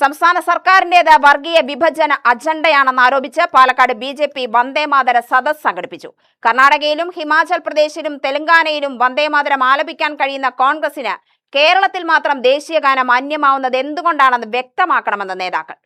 സംസ്ഥാന സർക്കാരിന്റേത് വർഗീയ വിഭജന അജണ്ടയാണെന്ന് ആരോപിച്ച് പാലക്കാട് BJP വന്ദേമാതര സദസ് സംഘടിപ്പിച്ചു. കർണാടകയിലും ഹിമാചൽ പ്രദേശിലും തെലങ്കാനയിലും വന്ദേമാതരം ആലപിക്കാൻ കഴിയുന്ന കോൺഗ്രസിന് കേരളത്തിൽ മാത്രം ദേശീയഗാനം അന്യമാവുന്നത് എന്തുകൊണ്ടാണെന്ന് വ്യക്തമാക്കണമെന്ന് നേതാക്കൾ.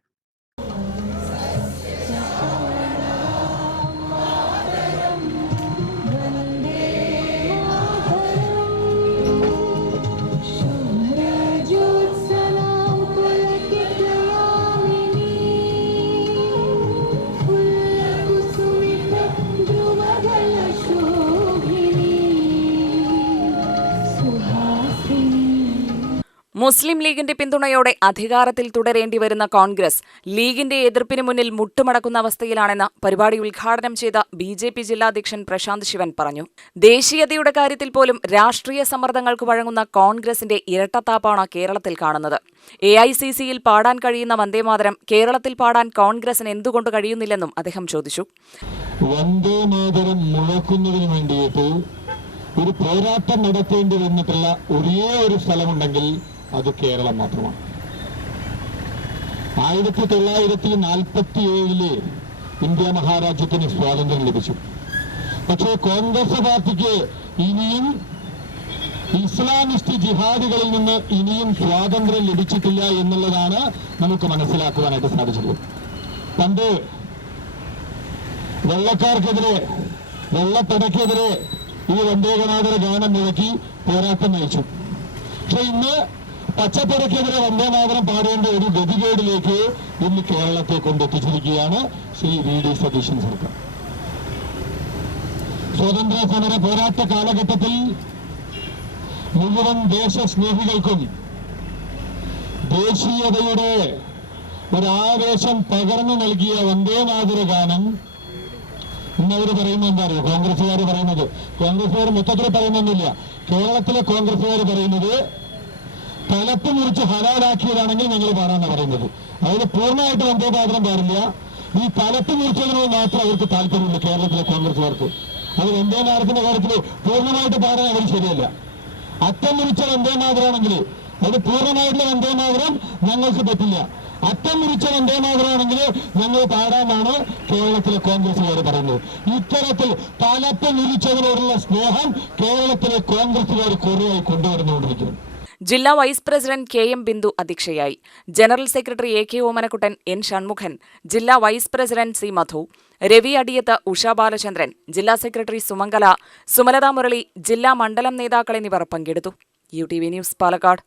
മുസ്ലിം ലീഗിന്റെ പിന്തുണയോടെ അധികാരത്തിൽ തുടരേണ്ടി വരുന്ന കോൺഗ്രസ് ലീഗിന്റെ എതിർപ്പിന് മുന്നിൽ മുട്ടുമടക്കുന്ന അവസ്ഥയിലാണെന്ന് പരിപാടി ഉദ്ഘാടനം ചെയ്ത BJP ജില്ലാധ്യക്ഷൻ പ്രശാന്ത് ശിവൻ പറഞ്ഞു. ദേശീയതയുടെ കാര്യത്തിൽ പോലും രാഷ്ട്രീയ സമ്മർദ്ദങ്ങൾക്ക് വഴങ്ങുന്ന കോൺഗ്രസിന്റെ ഇരട്ടത്താപ്പാണ് കേരളത്തിൽ കാണുന്നത്. AICCയിൽ പാടാൻ കഴിയുന്ന വന്ദേമാതരം കേരളത്തിൽ പാടാൻ കോൺഗ്രസിന് എന്തുകൊണ്ട് കഴിയുന്നില്ലെന്നും അദ്ദേഹം ചോദിച്ചു. വന്ദേമാതരം മുഴക്കുന്നതിന് വേണ്ടിയിട്ട് ഒരു പോരാട്ടം നടത്തേണ്ടി വന്നിട്ടുള്ള ഒരേ ഒരു സ്ഥലമുണ്ടെങ്കിൽ അത് കേരളം മാത്രമാണ്. 1947 ഇന്ത്യ മഹാരാജ്യത്തിന് സ്വാതന്ത്ര്യം ലഭിച്ചു. പക്ഷേ കോൺഗ്രസ് പാർട്ടിക്ക് ഇനിയും ഇസ്ലാമിസ്റ്റ് ജിഹാദികളിൽ നിന്ന് ഇനിയും സ്വാതന്ത്ര്യം ലഭിച്ചിട്ടില്ല എന്നുള്ളതാണ് നമുക്ക് മനസ്സിലാക്കുവാനായിട്ട് സാധിച്ചിട്ടുള്ളത്. പണ്ട് വെള്ളക്കാർക്കെതിരെ വെള്ളപ്പടയ്ക്കെതിരെ ഈ വന്ദേമാതര ഗാനം മുഴക്കി പോരാട്ടം നയിച്ചു. പക്ഷെ ഇന്ന് പച്ചപ്പടയ്ക്കെതിരെ വന്ദേമാതരം പാടേണ്ട ഒരു ഗതികേടിലേക്ക് ഇന്ന് കേരളത്തെ കൊണ്ടെത്തിച്ചിരിക്കുകയാണ് ശ്രീ VD സതീശൻ സർക്കാർ. സ്വാതന്ത്ര്യ സമര പോരാട്ട കാലഘട്ടത്തിൽ മുഴുവൻ ദേശസ്നേഹികൾക്കും ദേശീയതയുടെ ഒരാവേശം പകർന്നു നൽകിയ വന്ദേമാതര ഗാനം ഇന്നവർ പറയുന്നത് എന്താ അറിയോ? കോൺഗ്രസുകാർ പറയുന്നത്, കോൺഗ്രസുകാർ മൊത്തത്തിൽ പറയുന്നൊന്നുമില്ല, കേരളത്തിലെ കോൺഗ്രസുകാർ പറയുന്നത് തലപ്പ് മുറിച്ച് ഹലാലാക്കിയതാണെങ്കിൽ ഞങ്ങൾ പാടാന്നാണ് പറയുന്നത്. അതിന് പൂർണ്ണമായിട്ട് വന്ദേമാതരം പാടില്ല. ഈ തലപ്പ് മുറിച്ചതിനോട് മാത്രം അവർക്ക് താല്പര്യമുണ്ട് കേരളത്തിലെ കോൺഗ്രസുകാർക്ക്. അത് വന്ദേമാതരത്തിന്റെ കാര്യത്തിൽ പൂർണ്ണമായിട്ട് പാടാൻ അവർ ശരിയല്ല. അറ്റം മുറിച്ച വന്ദേമാതരാണെങ്കിൽ അത് പൂർണ്ണമായിട്ടുള്ള വന്ദേമാതരം ഞങ്ങൾക്ക് പറ്റില്ല. അറ്റം മുറിച്ച വന്ദേമാതരമാണെങ്കിൽ ഞങ്ങൾ പാടാനാണ് കേരളത്തിലെ കോൺഗ്രസുകാർ പറയുന്നത്. ഇത്തരത്തിൽ തലപ്പ് മുറിച്ചതിനോടുള്ള സ്നേഹം കേരളത്തിലെ കോൺഗ്രസുകാർ കുറേയായി കൊണ്ടുവരുന്നുകൊണ്ടിരിക്കുന്നു. ജില്ലാ വൈസ് പ്രസിഡന്റ് KM ബിന്ദു അധ്യക്ഷയായി. General secretary AK Omanakuttan, N Shanmukhan, ജില്ലാ vice president C Madhu, Ravi Adiyath, Usha Balachandran, ജില്ലാ സെക്രട്ടറി സുമംഗല, സുമലത മുരളി, ജില്ലാ മണ്ഡലം നേതാക്കൾ എന്നിവർ പങ്കെടുത്തു. UTV news Palakkad.